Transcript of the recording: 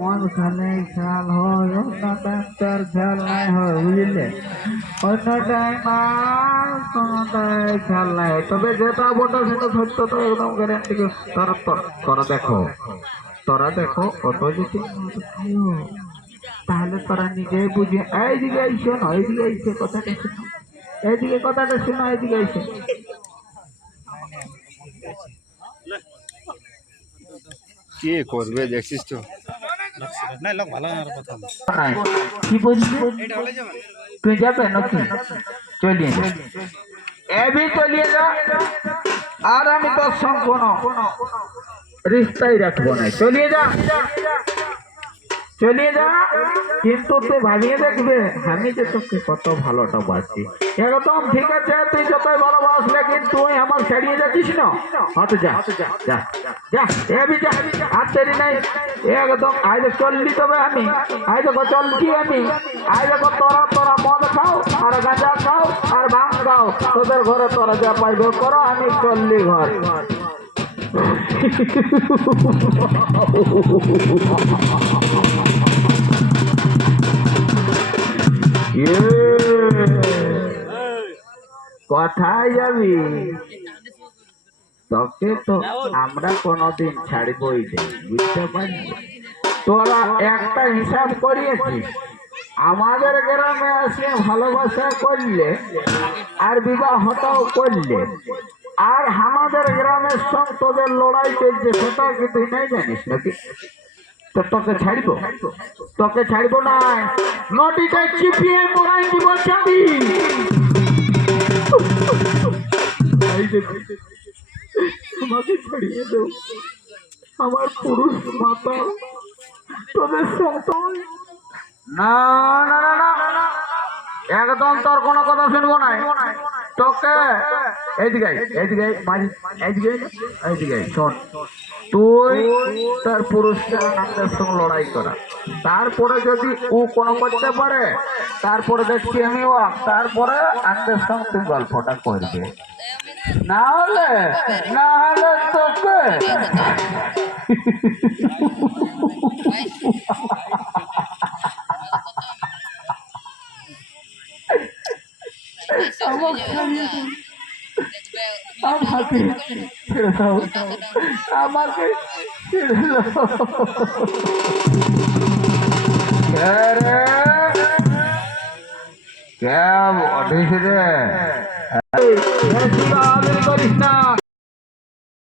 মদ খেলে খেয়াল হয়, অন্য টাইম তার খেয়াল নাই হয়, বুঝলে? অন্য টাইম আর কোনোটাই খেয়াল নাই হয়। তবে যেটা বটে সেটা সত্য, তো একদম গ্যারেন্টি। তোরা দেখো, তোরা দেখো, অত যদি মদ খাইও তাহলে তোরা নিজেই বুঝে এইদিকে আইসো না, এইদিকে আইসে কথাটা শুনো, এইদিকে কথাটা শুনো, এইদিকে আইসে। কে করবে দেখছিস তো? কি বলছি? তুই যাবে নাকি? চলিয়ে যা, এবি চলিয়ে যা। আর আমি তোর সঙ্গে কোনো রিস্তাই রাখবো না, চলিয়ে যা, চলিয়ে যা। কিন্তু তুই ভাবিয়ে দেখবে আমি যে তোকে কত ভালোটা বাসি। একদম ঠিক আছে, তুই যতই ভালোবাসলে কিন্তু তুই আমার ছাড়িয়ে যাচ্ছিস না। হাতে যা, যা, যা, এবি যা, আর দেরি নাই। একদম আজ চললি, তবে আমি আজ দেখো চলছি, আমি আজ দেখো তোরা তোরা মদ খাও আর গাঁজা খাও আর ভাঙ খাও, তোদের ঘরে তোরা যা পাইবে করো, আমি চললি ঘর। কোথায় যাবি? তোকে তো আমরা কোনোদিন ছাড়বই না, বুঝতে পারলি? তোরা একটা হিসাব করিয়েছিস, আমাদের গ্রামে এসে ভালোবাসা করলে আর বিবাহটাও করলে, আর আমাদের গ্রামের সঙ্গে তোদের লড়াই চলছে, সেটা কি তুই নাই জানিস নাকি? তো তোকে ছাড়বো? তোকে ছাড়বো না, নদীতে চিপিয়ে মোড়াই দিব চাবি। আমাকে ছাড়িয়ে দেও, আমার পুরুষ মাতা তোদের সঙ্গে। না না না না, একদম তোর কোনো কথা শুনবো না। তোকে এইদিকে এইদিকে এইদিকে এইদিকে শোন, তুই তার পুরুষকে আনন্দের সঙ্গে লড়াই করা, তারপরে যদি ও কোনো করতে পারে তারপরে দেখছি আমি, ও তারপরে আনন্দের সঙ্গে তুই গল্পটা করবে। না হলে তোকে আমাকে ছেড়ে দাও, আমাকে ছেড়ে দাও। করিস না,